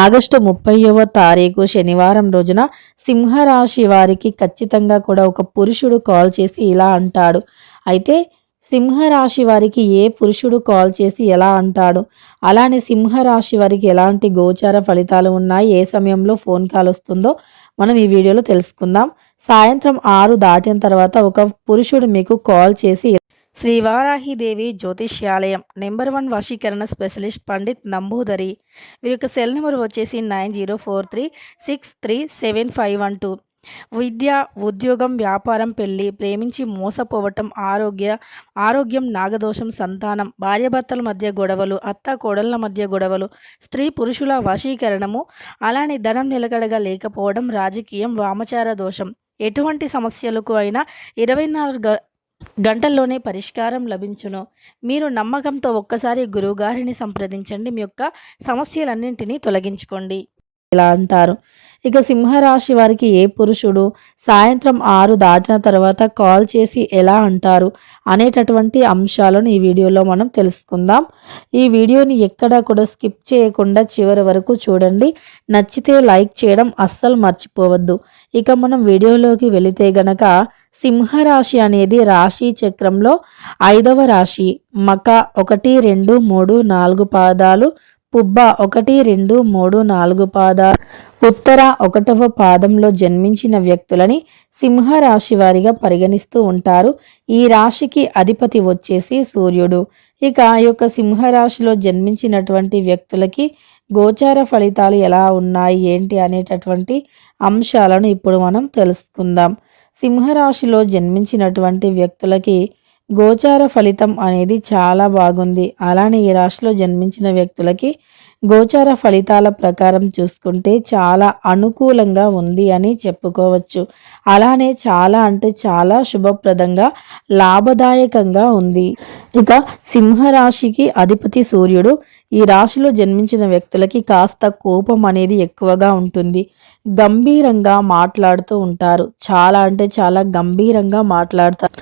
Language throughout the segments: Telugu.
ఆగస్టు 30వ తారీఖు శనివారం రోజున సింహరాశి వారికి ఖచ్చితంగా కూడా ఒక పురుషుడు కాల్ చేసి ఇలా అంటాడు. అయితే సింహరాశి వారికి ఏ పురుషుడు కాల్ చేసి ఎలా అంటాడు, అలానే సింహరాశి వారికి ఎలాంటి గోచార ఫలితాలు ఉన్నాయి, ఏ సమయంలో ఫోన్ కాల్ వస్తుందో మనం ఈ వీడియోలో తెలుసుకుందాం. సాయంత్రం 6 దాటిన తర్వాత ఒక పురుషుడు మీకు కాల్ చేసి శ్రీ వారాహిదేవి జ్యోతిష్యాలయం నెంబర్ 1 వశీకరణ స్పెషలిస్ట్ పండిత్ నంబూదరి, వీరి యొక్క సెల్ నెంబర్ వచ్చేసి 9043637512. విద్య, ఉద్యోగం, వ్యాపారం, పెళ్లి, ప్రేమించి మోసపోవటం, ఆరోగ్యం, నాగదోషం, సంతానం, భార్యాభర్తల మధ్య గొడవలు, అత్త కోడళ్ళ మధ్య గొడవలు, స్త్రీ పురుషుల వశీకరణము, అలానే ధనం నిలకడగా లేకపోవడం, రాజకీయం, వామచార దోషం, ఎటువంటి సమస్యలకు అయినా 24 గంటల్లోనే పరిష్కారం లభించును. మీరు నమ్మకంతో ఒక్కసారి గురువుగారిని సంప్రదించండి, మీ యొక్క సమస్యలన్నింటినీ తొలగించుకోండి ఇలా అంటారు. ఇక సింహరాశి వారికి ఏ పురుషుడు సాయంత్రం 6 దాటిన తర్వాత కాల్ చేసి ఎలా అంటారు అనేటటువంటి అంశాలను ఈ వీడియోలో మనం తెలుసుకుందాం. ఈ వీడియోని ఎక్కడా కూడా స్కిప్ చేయకుండా చివరి వరకు చూడండి. నచ్చితే లైక్ చేయడం అస్సలు మర్చిపోవద్దు. ఇక మనం వీడియోలోకి వెళితే గనక సింహరాశి అనేది రాశి చక్రంలో 5వ రాశి. మక 1, 2, 3, 4 పాదాలు, పుబ్బ 1, 2, 3, 4 పాదాలు, ఉత్తర 1వ పాదంలో జన్మించిన వ్యక్తులని సింహరాశి వారిగా పరిగణిస్తూ ఉంటారు. ఈ రాశికి అధిపతి వచ్చేసి సూర్యుడు. ఇక ఈ యొక్క సింహరాశిలో జన్మించినటువంటి వ్యక్తులకి గోచార ఫలితాలు ఎలా ఉన్నాయి ఏంటి అనేటటువంటి అంశాలను ఇప్పుడు మనం తెలుసుకుందాం. సింహరాశిలో జన్మించినటువంటి వ్యక్తులకి గోచార ఫలితం అనేది చాలా బాగుంది. అలానే ఈ రాశిలో జన్మించిన వ్యక్తులకి గోచార ఫలితాల ప్రకారం చూసుకుంటే చాలా అనుకూలంగా ఉంది అని చెప్పుకోవచ్చు. అలానే చాలా అంటే చాలా శుభప్రదంగా, లాభదాయకంగా ఉంది. ఇక సింహరాశికి అధిపతి సూర్యుడు. ఈ రాశిలో జన్మించిన వ్యక్తులకి కాస్త కోపం అనేది ఎక్కువగా ఉంటుంది. గంభీరంగా మాట్లాడుతూ ఉంటారు. చాలా అంటే చాలా గంభీరంగా మాట్లాడతారు.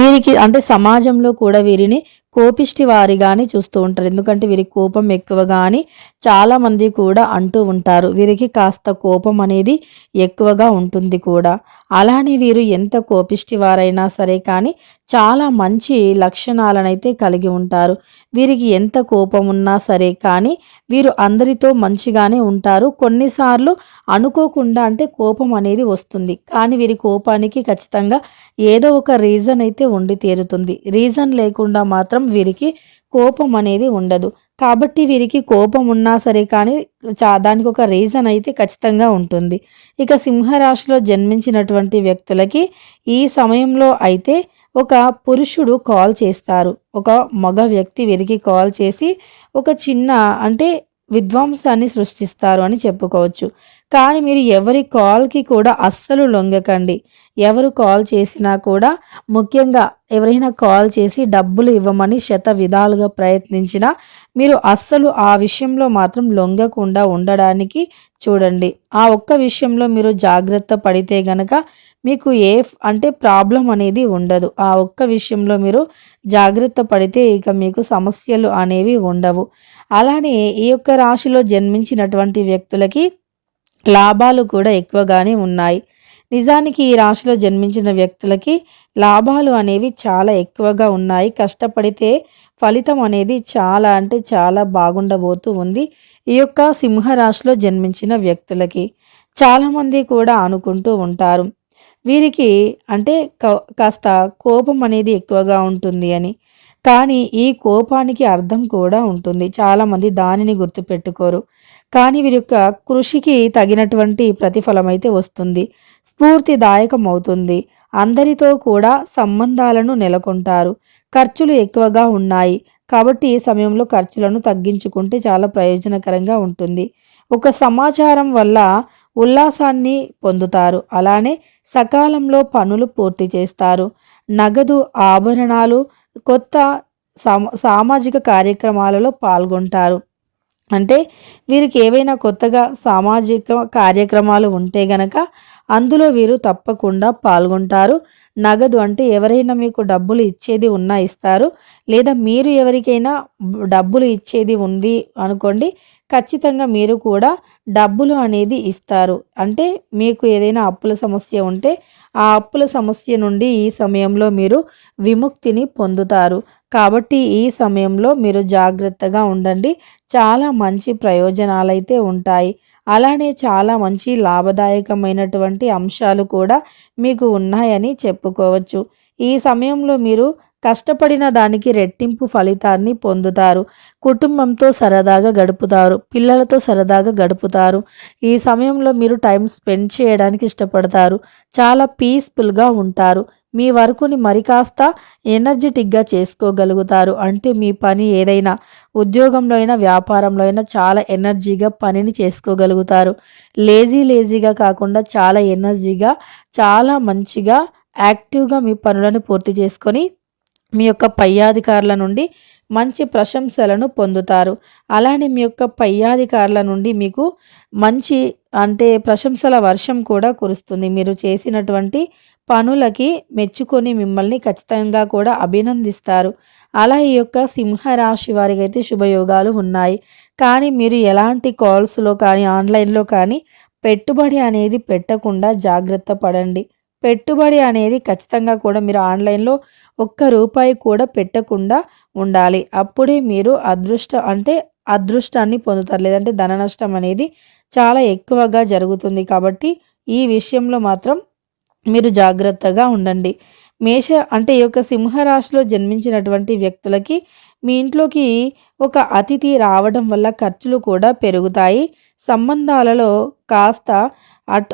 వీరికి అంటే సమాజంలో కూడా వీరిని కోపిష్టి వారిగాని చూస్తూ ఉంటారు. ఎందుకంటే వీరికి కోపం ఎక్కువగా అని చాలామంది కూడా అంటూ ఉంటారు. వీరికి కాస్త కోపం అనేది ఎక్కువగా ఉంటుంది కూడా. అలానే వీరు ఎంత కోపిష్టి వారైనా సరే కానీ చాలా మంచి లక్షణాలనైతే కలిగి ఉంటారు. వీరికి ఎంత కోపం ఉన్నా సరే కానీ వీరు అందరితో మంచిగానే ఉంటారు. కొన్నిసార్లు అనుకోకుండా అంటే కోపం అనేది వస్తుంది. కానీ వీరి కోపానికి ఖచ్చితంగా ఏదో ఒక రీజన్ అయితే ఉండి తీరుతుంది. రీజన్ లేకుండా మాత్రం వీరికి కోపం అనేది ఉండదు. కాబట్టి వీరికి కోపం ఉన్నా సరే కానీ దానికి ఒక రీజన్ అయితే ఖచ్చితంగా ఉంటుంది. ఇక సింహరాశిలో జన్మించినటువంటి వ్యక్తులకి ఈ సమయంలో అయితే ఒక పురుషుడు కాల్ చేస్తారు. ఒక మగ వ్యక్తి వీరికి కాల్ చేసి ఒక చిన్న అంటే విధ్వంసాన్ని సృష్టిస్తారు అని చెప్పుకోవచ్చు. కానీ మీరు ఎవరి కాల్కి కూడా అస్సలు లొంగకండి. ఎవరు కాల్ చేసినా కూడా, ముఖ్యంగా ఎవరైనా కాల్ చేసి డబ్బులు ఇవ్వమని శత విధాలుగా ప్రయత్నించినా మీరు అస్సలు ఆ విషయంలో మాత్రం లొంగకుండా ఉండడానికి చూడండి. ఆ ఒక్క విషయంలో మీరు జాగ్రత్త పడితే గనక మీకు అంటే ప్రాబ్లం అనేది ఉండదు. ఆ ఒక్క విషయంలో మీరు జాగ్రత్త పడితే ఇక మీకు సమస్యలు అనేవి ఉండవు. అలానే ఈ యొక్క రాశిలో జన్మించినటువంటి వ్యక్తులకి లాభాలు కూడా ఎక్కువగానే ఉన్నాయి. నిజానికి ఈ రాశిలో జన్మించిన వ్యక్తులకి లాభాలు అనేవి చాలా ఎక్కువగా ఉన్నాయి. కష్టపడితే ఫలితం అనేది చాలా అంటే చాలా బాగుండబోతూ ఉంది ఈ యొక్క సింహరాశిలో జన్మించిన వ్యక్తులకి. చాలామంది కూడా అనుకుంటూ ఉంటారు వీరికి అంటే కాస్త కోపం అనేది ఎక్కువగా ఉంటుంది అని. కానీ ఈ కోపానికి అర్థం కూడా ఉంటుంది. చాలామంది దానిని గుర్తుపెట్టుకోరు. కానీ వీరి యొక్క కృషికి తగినటువంటి ప్రతిఫలం అయితే వస్తుంది. స్ఫూర్తిదాయకం అవుతుంది. అందరితో కూడా సంబంధాలను నెలకొంటారు. ఖర్చులు ఎక్కువగా ఉన్నాయి కాబట్టి ఈ సమయంలో ఖర్చులను తగ్గించుకుంటే చాలా ప్రయోజనకరంగా ఉంటుంది. ఒక సమాచారం వల్ల ఉల్లాసాన్ని పొందుతారు. అలానే సకాలంలో పనులు పూర్తి చేస్తారు. నగదు, ఆభరణాలు, కొత్త సామాజిక కార్యక్రమాలలో పాల్గొంటారు. అంటే వీరికి ఏవైనా కొత్తగా సామాజిక కార్యక్రమాలు ఉంటే గనక అందులో వీరు తప్పకుండా పాల్గొంటారు. నగదు అంటే ఎవరైనా మీకు డబ్బులు ఇచ్చేది ఉన్నా ఇస్తారు. లేదా మీరు ఎవరికైనా డబ్బులు ఇచ్చేది ఉంది అనుకోండి, ఖచ్చితంగా మీరు కూడా డబ్బులు అనేది ఇస్తారు. అంటే మీకు ఏదైనా అప్పుల సమస్య ఉంటే ఆ అప్పుల సమస్య నుండి ఈ సమయంలో మీరు విముక్తిని పొందుతారు. కాబట్టి ఈ సమయంలో మీరు జాగ్రత్తగా ఉండండి. చాలా మంచి ప్రయోజనాలైతే ఉంటాయి. అలానే చాలా మంచి లాభదాయకమైనటువంటి అంశాలు కూడా మీకు ఉన్నాయని చెప్పుకోవచ్చు. ఈ సమయంలో మీరు కష్టపడిన దానికి రెట్టింపు ఫలితాన్ని పొందుతారు. కుటుంబంతో సరదాగా గడుపుతారు. పిల్లలతో సరదాగా గడుపుతారు. ఈ సమయంలో మీరు టైం స్పెండ్ చేయడానికి ఇష్టపడతారు. చాలా పీస్‌ఫుల్‌గా ఉంటారు. మీ వర్కుని మరి కాస్త ఎనర్జిటిక్‌గా చేసుకోగలుగుతారు. అంటే మీ పని ఏదైనా ఉద్యోగంలో అయినా, వ్యాపారంలో అయినా చాలా ఎనర్జీగా పనిని చేసుకోగలుగుతారు. లేజీగా కాకుండా చాలా ఎనర్జీగా, చాలా మంచిగా, యాక్టివ్‌గా మీ పనులను పూర్తి చేసుకొని మీ యొక్క పై అధికారుల నుండి మంచి ప్రశంసలను పొందుతారు. అలానే మీ యొక్క పై అధికారుల నుండి మీకు మంచి అంటే ప్రశంసల వర్షం కూడా కురుస్తుంది. మీరు చేసినటువంటి పనులకి మెచ్చుకొని మిమ్మల్ని ఖచ్చితంగా కూడా అభినందిస్తారు. అలా ఈ యొక్క సింహరాశి వారికైతే శుభయోగాలు ఉన్నాయి. కానీ మీరు ఎలాంటి కాల్స్‌లో కానీ, ఆన్‌లైన్‌లో కానీ పెట్టుబడి అనేది పెట్టకుండా జాగ్రత్త పడండి. పెట్టుబడి అనేది ఖచ్చితంగా కూడా మీరు ఆన్‌లైన్‌లో ఒక్క రూపాయి కూడా పెట్టకుండా ఉండాలి. అప్పుడే మీరు అదృష్టాన్ని పొందుతారు. లేదంటే ధన నష్టం అనేది చాలా ఎక్కువగా జరుగుతుంది. కాబట్టి ఈ విషయంలో మాత్రం మీరు జాగ్రత్తగా ఉండండి. మేష అంటే ఈ యొక్క సింహరాశిలో జన్మించినటువంటి వ్యక్తులకి మీ ఇంట్లోకి ఒక అతిథి రావడం వల్ల ఖర్చులు కూడా పెరుగుతాయి. సంబంధాలలో కాస్త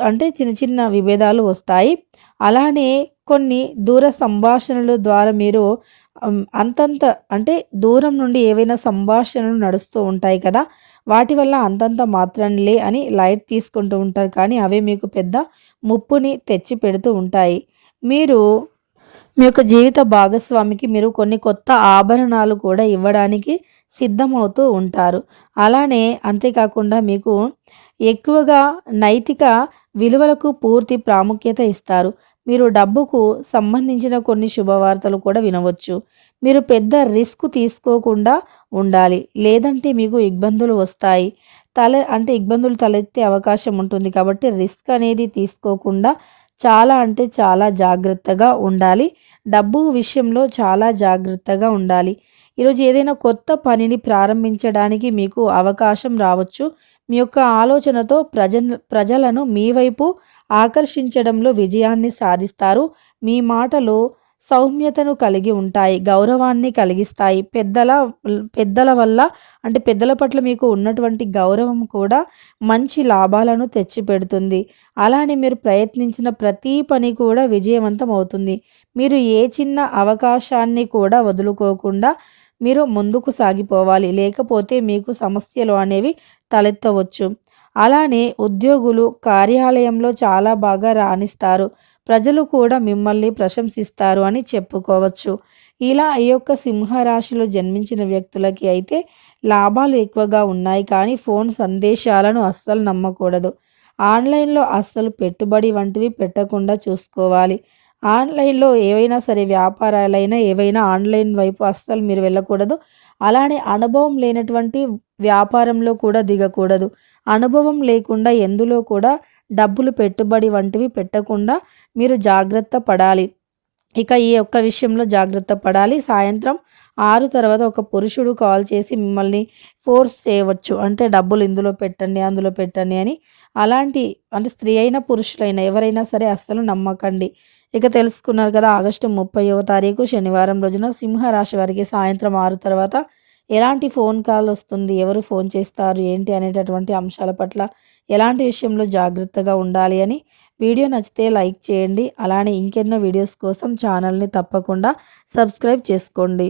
అంటే చిన్న చిన్న విభేదాలు వస్తాయి. అలానే కొన్ని దూర సంభాషణల ద్వారా మీరు అంతంత అంటే దూరం నుండి ఏవైనా సంభాషణలు నడుస్తూ ఉంటాయి కదా! వాటి వల్ల అంతంత మాత్రంలే అని లైట్ తీసుకుంటూ ఉంటారు. కానీ అవే మీకు పెద్ద ముప్పుని తెచ్చిపెడుతూ ఉంటాయి. మీరు మీ యొక్క జీవిత భాగస్వామికి మీరు కొన్ని కొత్త ఆభరణాలు కూడా ఇవ్వడానికి సిద్ధమవుతూ ఉంటారు. అలానే అంతేకాకుండా మీకు ఎక్కువగా నైతిక విలువలకు పూర్తి ప్రాముఖ్యత ఇస్తారు. మీరు డబ్బుకు సంబంధించిన కొన్ని శుభవార్తలు కూడా వినవచ్చు. మీరు పెద్ద రిస్క్ తీసుకోకుండా ఉండాలి. లేదంటే మీకు ఇబ్బందులు వస్తాయి. ఇబ్బందులు తలెత్తే అవకాశం ఉంటుంది. కాబట్టి రిస్క్ అనేది తీసుకోకుండా చాలా అంటే చాలా జాగ్రత్తగా ఉండాలి. డబ్బు విషయంలో చాలా జాగ్రత్తగా ఉండాలి. ఈరోజు ఏదైనా కొత్త పనిని ప్రారంభించడానికి మీకు అవకాశం రావచ్చు. మీ యొక్క ఆలోచనతో ప్రజలను మీ వైపు ఆకర్షించడంలో విజయాన్ని సాధిస్తారు. మీ మాటలు సౌమ్యతను కలిగి ఉంటాయి. గౌరవాన్ని కలిగిస్తాయి. పెద్దల వల్ల అంటే పెద్దల పట్ల మీకు ఉన్నటువంటి గౌరవం కూడా మంచి లాభాలను తెచ్చిపెడుతుంది. అలానే మీరు ప్రయత్నించిన ప్రతి పని కూడా విజయవంతం అవుతుంది. మీరు ఏ చిన్న అవకాశాన్ని కూడా వదులుకోకుండా మీరు ముందుకు సాగిపోవాలి. లేకపోతే మీకు సమస్యలు అనేవి తలెత్తవచ్చు. అలానే ఉద్యోగులు కార్యాలయంలో చాలా బాగా రాణిస్తారు. ప్రజలు కూడా మిమ్మల్ని ప్రశంసిస్తారు అని చెప్పుకోవచ్చు. ఇలా ఈ యొక్క సింహరాశిలో జన్మించిన వ్యక్తులకి అయితే లాభాలు ఎక్కువగా ఉన్నాయి. కానీ ఫోన్ సందేశాలను అస్సలు నమ్మకూడదు. ఆన్‌లైన్‌లో అస్సలు పెట్టుబడి వంటివి పెట్టకుండా చూసుకోవాలి. ఆన్‌లైన్‌లో ఏవైనా సరే వ్యాపారాలైనా ఏవైనా ఆన్‌లైన్ వైపు అస్సలు మీరు వెళ్ళకూడదు. అలానే అనుభవం లేనటువంటి వ్యాపారంలో కూడా దిగకూడదు. అనుభవం లేకుండా ఎందులో కూడా డబ్బులు పెట్టుబడి వంటివి పెట్టకుండా మీరు జాగ్రత్త పడాలి. ఇక ఈ ఒక్క విషయంలో జాగ్రత్త పడాలి. సాయంత్రం 6 తర్వాత ఒక పురుషుడు కాల్ చేసి మిమ్మల్ని ఫోర్స్ చేయవచ్చు. అంటే డబ్బులు ఇందులో పెట్టండి, అందులో పెట్టండి అని. అలాంటి అంటే స్త్రీ అయినా, పురుషులైనా ఎవరైనా సరే అస్సలు నమ్మకండి. ఇక తెలుసుకున్నారు కదా! ఆగస్టు 30వ తారీఖు శనివారం రోజున సింహరాశి వారికి సాయంత్రం 6 తర్వాత ఎలాంటి ఫోన్ కాల్ వస్తుంది, ఎవరు ఫోన్ చేస్తారు, ఏంటి అనేటటువంటి అంశాల పట్ల ఎలాంటి విషయంలో జాగ్రత్తగా ఉండాలి అని వీడియో నచ్చితే లైక్ చేయండి. అలానే ఇంకెన్నో వీడియోస్ కోసం ఛానల్ని తప్పకుండా సబ్స్క్రైబ్ చేసుకోండి.